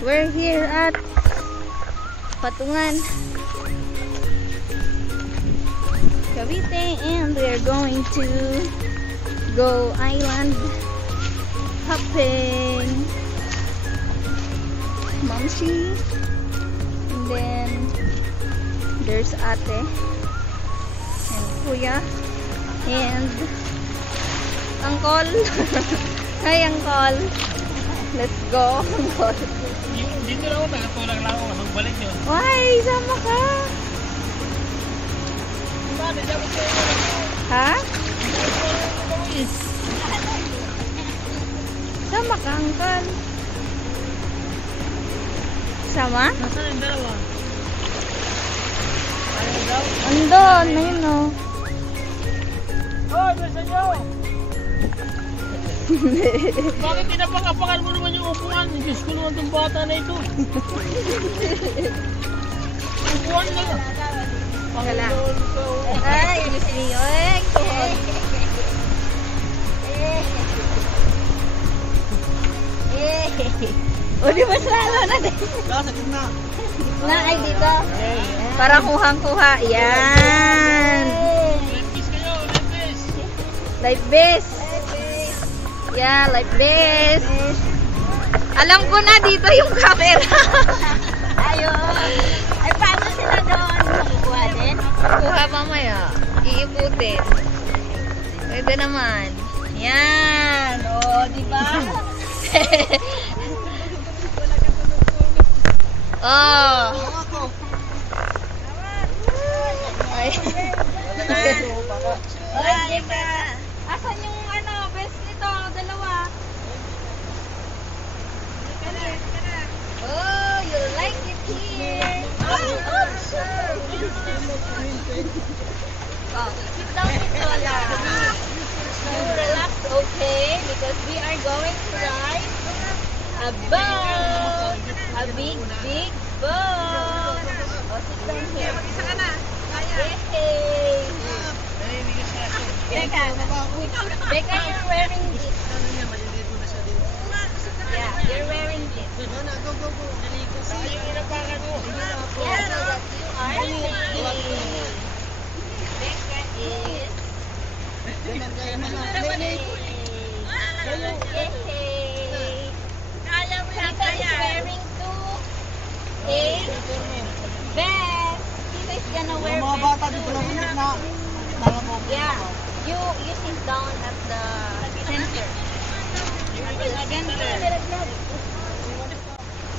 We're here at Patungan, Cavite, and we are going to go island hopping. Momshi, and then there's Ate and Kuya and Uncle. Hi Uncle, let's go Uncle. Dito lang ako, nakatulang lang ako, magbalik yun. Why? Sama ka. Ha? Sama ka Uncle. Sama? Nasaan yung dalawa? Andun, ayun o. Oh, nasa nyo! Bakit tinapakapakan mo naman yung upuan? Diyos ko naman itong bata na ito. Upuan na. Wala. Ay, Diyos niyo. O, di mas lalo na din. Sa gitna. Na, ay dito. Para kuhang-kuha. Yan. Life kayo, Life vest. Yeah, life vest. Alam ko na dito yung camera. Ayun. Ay, paano sila doon? Makukuha din? Kuha mamaya. Iiputin. Pwede naman. Yan. O, di ba? Oh. Ay. Ay, asan yung ano, best nito? Dalawa. Oh, you like it here. Oh, sure. Oh, sit down with Lola. You relax, okay? Because we are going to ride a boat. A big boat. Oh, sit down here. Hey. Becca, you're wearing this. Yeah, you're wearing this. Yeah, so that you are safe. Becca is... Tita is wearing two vest. Tita is gonna wear vest. Yeah, you sit down at the center.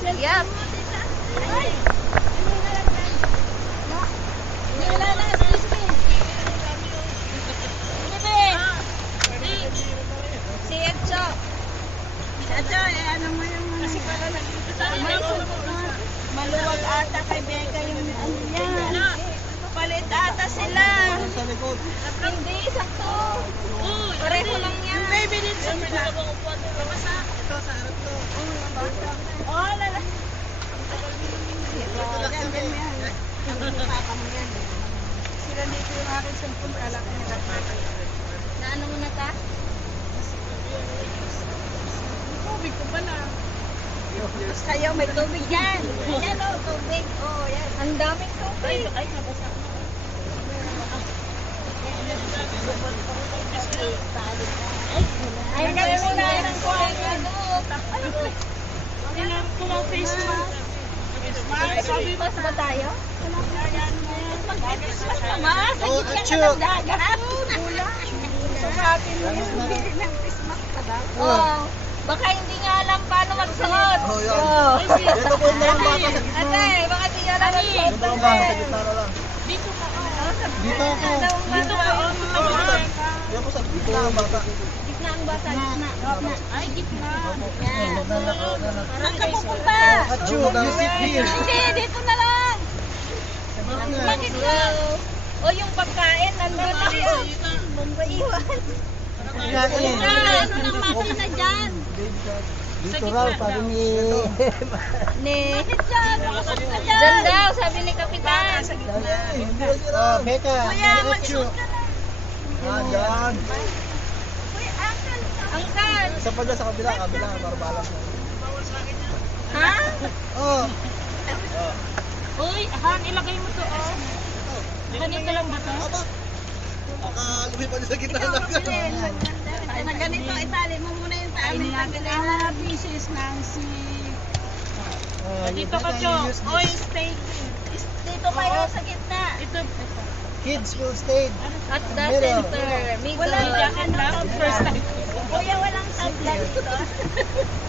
Yep. Si Echo. Chacho, ano mo yung maluwag ata kay Becca yung ano niya. Palit ata sila. Hindi, sakto. Pareho lang yan. Baby din sa pila. Ito sa harap to. Oh, lala. Sila dito yung akin cellphone. Kala ko nila. Na ano mo na ta? Tubig ko pala. Kayo may tubig yan. Ayan o, tubig. Oh, yan. Ang daming tubig. Ay, nabasa ko. Ay, gawin mo na ng kuhay ka doon. Tingnan ko ng face mask. Christmas ba tayo? Mag-Christmas naman. Sa gitna ng dagat. Sukatin mo yung bili ng Christmas ka daw. Oo. Baka hindi nga alam paano magsuot. Dito po yung mga bata sa gitna. Ate, baka hindi nga alam magsuot. Dito po ba? Sa gitna na lang. Dito ka. Dito ako. Dito ka. Yan po sa gitna ang bata. Gitna ang bata, gitna. Ay, gitna. Yan. Saan ka pupunta? Achu, you sit here. Hindi, dito na lang. Bakit ka? O yung pagkain, nandun na rin. Iwan. Ano nang makina dyan? Dito raw, sabi ni... Dyan, makasok ka dyan. Diyan daw, sabi ni Kapitan. Oh, Becca, Kuya, Achu. magsuot ka na. Dyan. Kuya, uncle. Angkan. Isa pa dyan sa kabila, para balance na. Ha? Oh. Uy, Han, ilagay mo to, oh. Ganito lang ba to? Lumipad sa gitna lang. Na ganito, itali mo muna yung sa amin. Ang mga pieces ng si... Dito ka, Cho. Oy, stay. Dito kayo sa gitna. Ito. Kids will stay. At the Middle. center. Middle. Wala Jacket lang. First time. Kuya, walang tabla dito.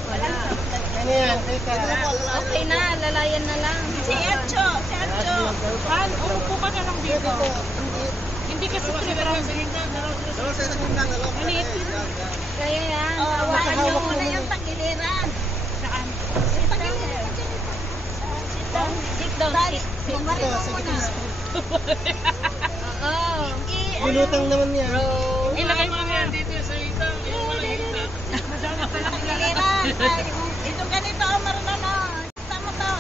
Walang tabla. Ano yan? Teka. Okay na, lalayan na lang. Si Ercho, si Ercho. Han, umupo ka na lang dito. Hindi kasi preference. Maliit. Kaya yan. Hawakan niyo muna yung tagiliran. Saan? Yung tagiliran. Sit down. Sit. Bumalik mo muna. Oo. Pinutang naman niya. Roll. Ilagay mo nga dito sa ito. Yung walang hita. Tagiliran. Ito ganito, marunong na. Tama to.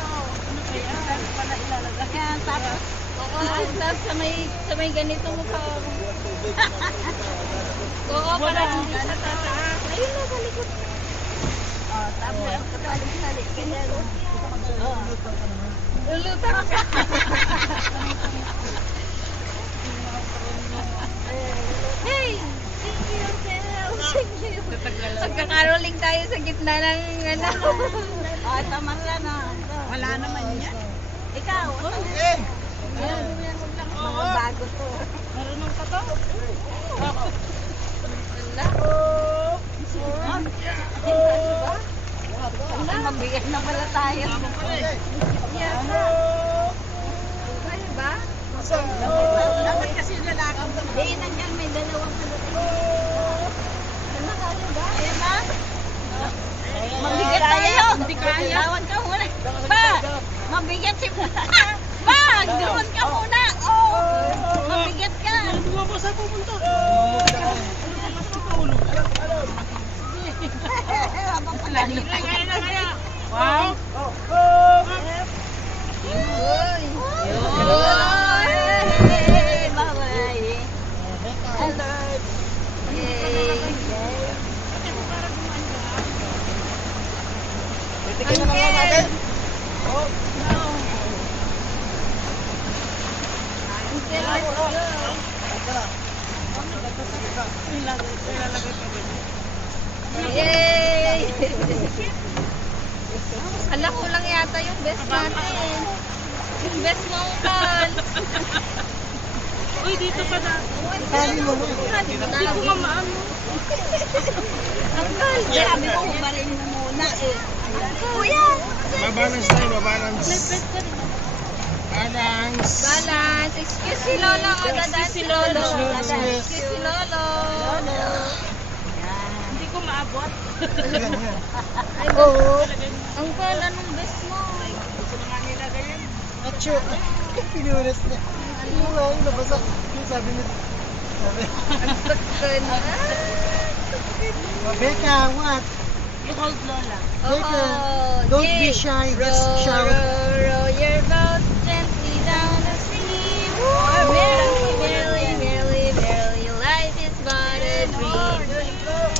Yan, tapos. Oo, tapos sa may ganito mo pa. Oo, para hindi siya tataas. Ayun na, sa likod. Tapos, patalik-talik. Ganyan. Lulutang ka. Hey! Sing yourself. Sing yourself. Pagkakaroling tayo sa gitna ng ano. Tama na. Wala naman yan. Ikaw. Mga bago to. Marunong ka to? Mabigat na pala tayo. Kaya ba? Dapat kasi lalaki. Hindi, nandiyan may dalawang Ano kaya ba? Ayan na. Mabigat tayo. Hindi kaya. Lawan ka muna. Ba! Mabigat si Ba! Gawin ka muna. Mabigat ka. Bumaba sa pupunta. Habang palagi. Kaya na kaya. Wow. Uy! Bye-bye. Alert. Titikin na lang natin. Yay! Hala, kulang yata yung best natin. Yung best mo, Uncle. Uy, dito pa na. Sali mo mo. Hindi Hindi ko mamaano. Uncle, Sabi ko, umarin mo muna eh. Kuya! Babalance tayo, babalance. Balance. balance. Excuse si Lolo. O, dadaan si Lolo. Excuse si Lolo. Hindi ko maabot. Yan, yan. Ay, oh. Uncle, anong best mo? Gusto na nga nilagay yan. Acho. Pinunas niya. Yung nga, yung nabasa. Yung sabi niya. Sabi. Ang saktan. Becca, what? You hold Lola. Becca, don't be shy. Just shout. Row your boat gently down the stream. Merrily, merrily, merrily, merrily, life is but a dream.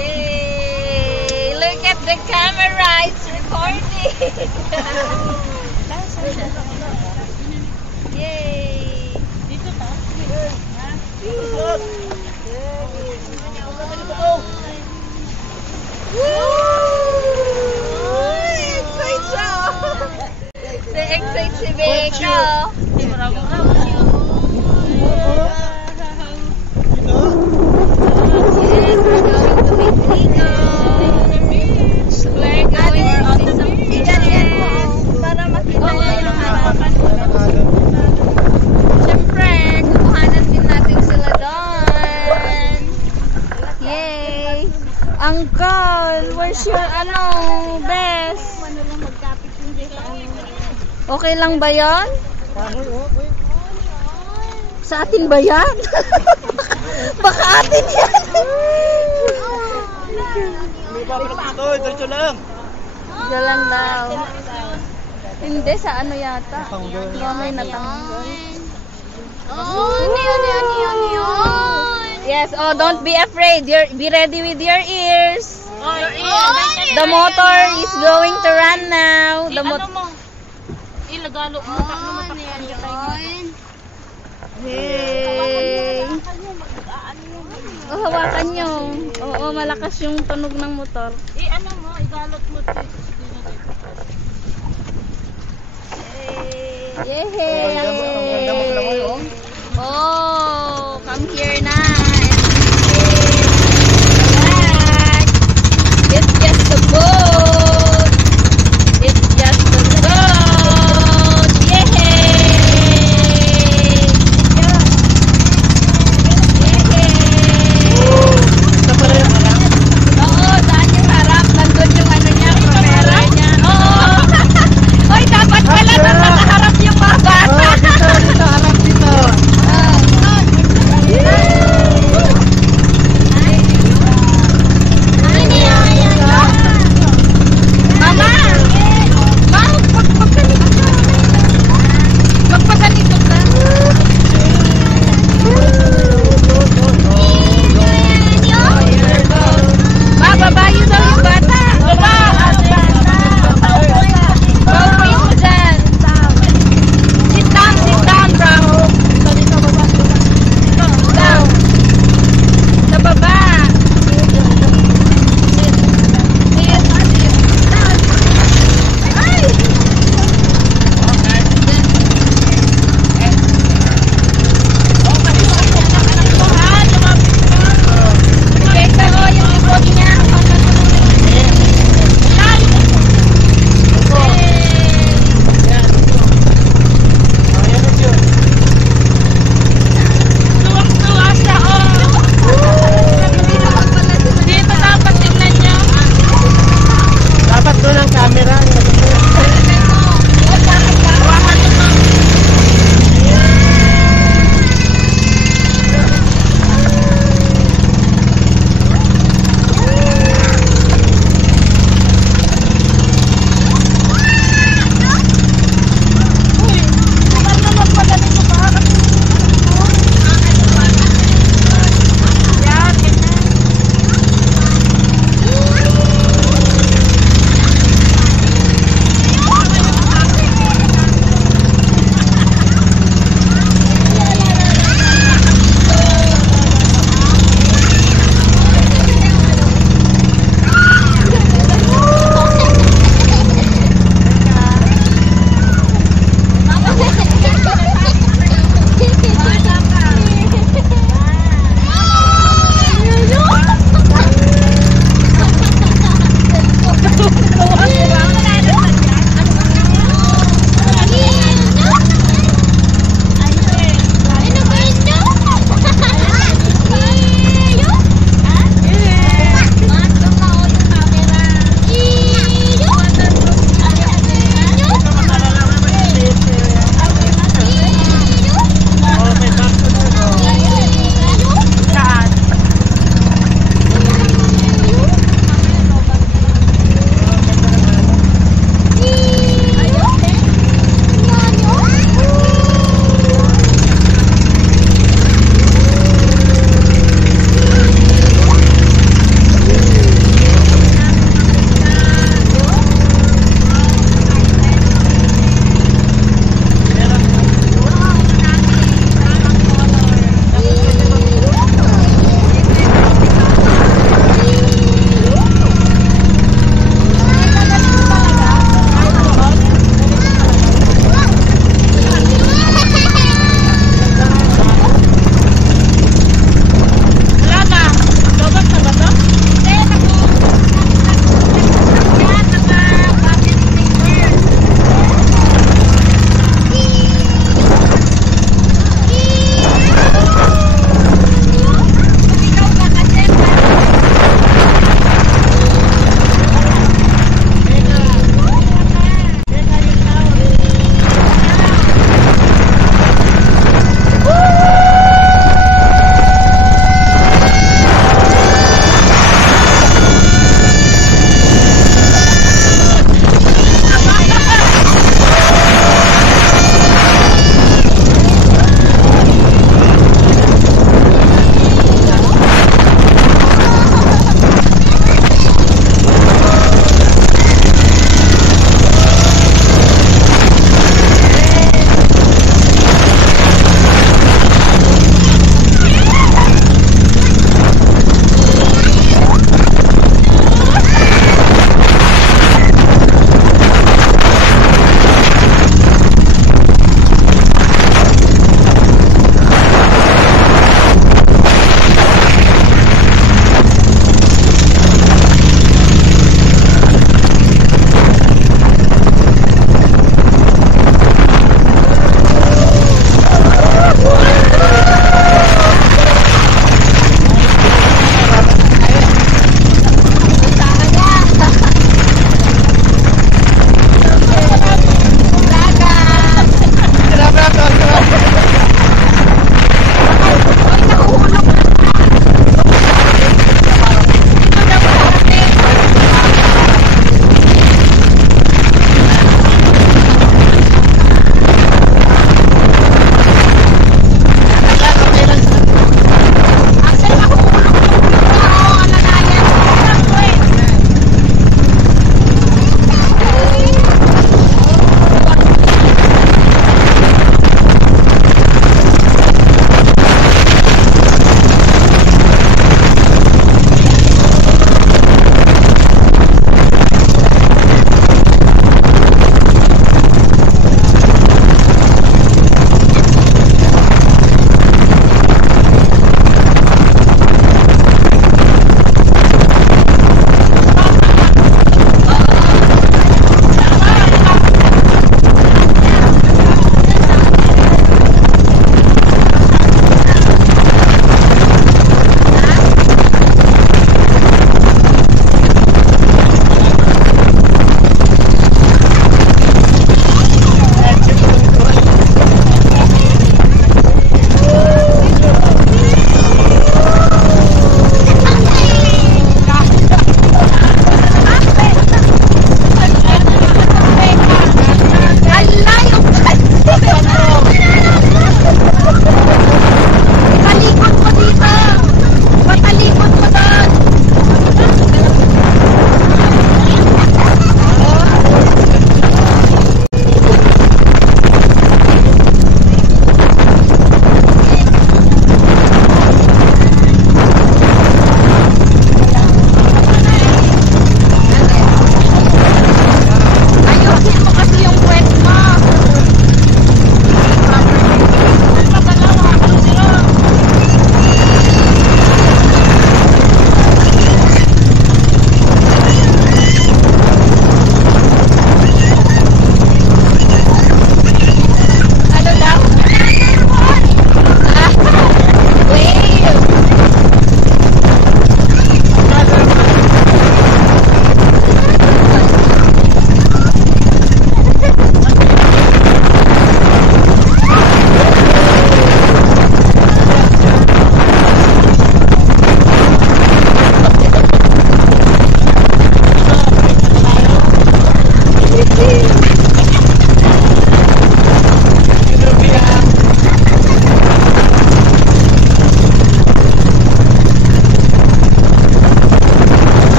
Yay! Look at the camera, it's recording. Yay! Dito ta? Excite siya! Si-excite si Becca. Yes, we're going to Mexico. We're going to some beaches. Para makita niya yung harapan. Siyempre, kukuhanan din natin sila doon. Yay! Uncle, where's your best? Okay lang ba yan? Kahoy, oh. Sa atin ba yan? Baka atin yan. May babalik ito. Diretso lang. Galang daw. Hindi, sa ano yata? Natanggal. May natanggal. Oh, Yes, oh, don't be afraid. Be ready with your ears. The motor is going to run now. The ano mo? Ilagalo mo. Takno mo tayo. Hey. Oh, hawakan nyo. Oo, malakas yung tunog ng motor. Ano mo? Igalot mo. Yay! Ang ganda maglangoy, oh. Oh, come here na. It's just a boat. It's just a boat. Yay! Ito pala yung harap. Oo, saan yung harap? Nandun yung ano niya, camera niya. Oo. Hoy, dapat pala nakaharap yung mga bata. Oh, dito, harap dito. Yeah!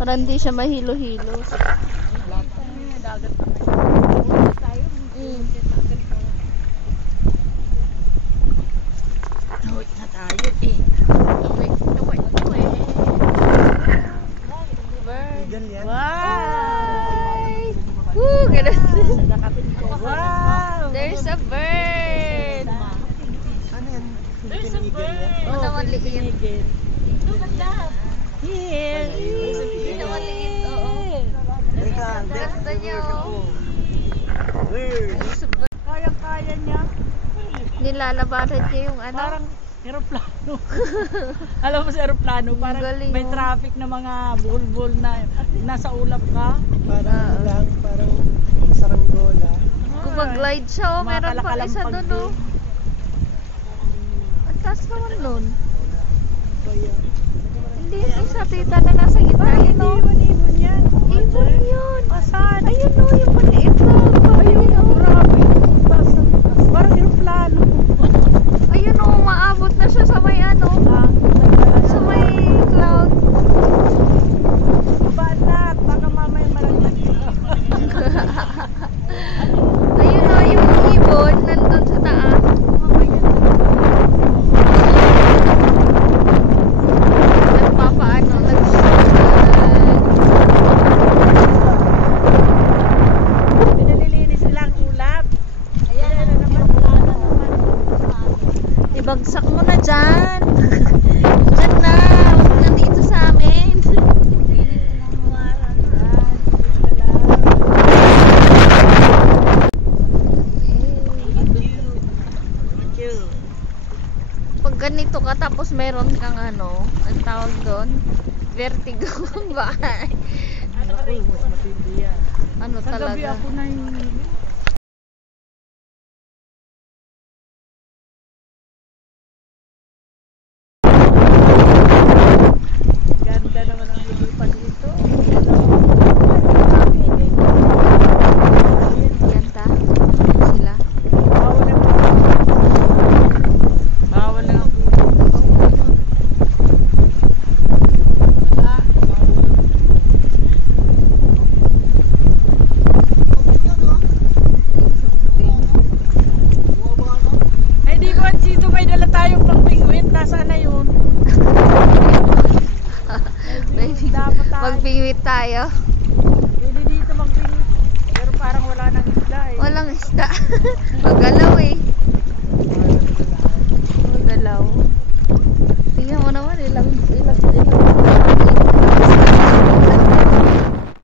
Para hindi siya mahilo-hilo. Dagat pa tayo. Nawit na tayo eh. Nawit. Legal yan. Wow! Woo! Ganun. Wow! There's a bird! Ano yan? There's a Philippine eagle yan? bird. Oh, naman liit. Look at that. Here. Hindi naman liit, oo. Teka, Ganda niya, oh. Bird. There's a bird. Kaya niya. Nilalabanan niya yung ano. Parang eroplano. Alam mo sa eroplano, parang galing, may oh. traffic na mga bulbul na nasa ulap ka. Parang lang, parang saranggola. Gumag-glide siya, oh. Mga Meron pang kalakalampag isa doon, oh. din. Ang taas naman nun. Kaya, Hindi yung isa, tita, na nasa gitna. Ayun, oh. Ibon yan. Ibon yun. Asan? Ayun, oh, yung maliit na. Ayun, grabe. Parang eroplano. Ayun, oh, maabot na siya sa may ano. Sa may cloud. Baba na, baka mamaya malagyan. Ayun, oh, yung ibon nandun sa taas. Nagpapaano, Pinalilinis nila ang ulap. Ayan, naman. ibagsak mo na dyan. Dyan na. Huwag na dito sa amin. Pag ganito ka tapos meron kang ano, ang tawag doon, vertigo ba? Ako, mas matindi yan. Ano Sa gabi talaga? ako na yung ganda naman ang lilipan dito. Ganda. Sila. Bawal lang ang ay di ba dito may dala tayong pang pingwit, nasaan na yun? Dapat tayo. Magpingwit tayo. Hindi dito magpingwit. Pero parang wala nang isda eh. Walang isda. Magalaw eh. Magalaw.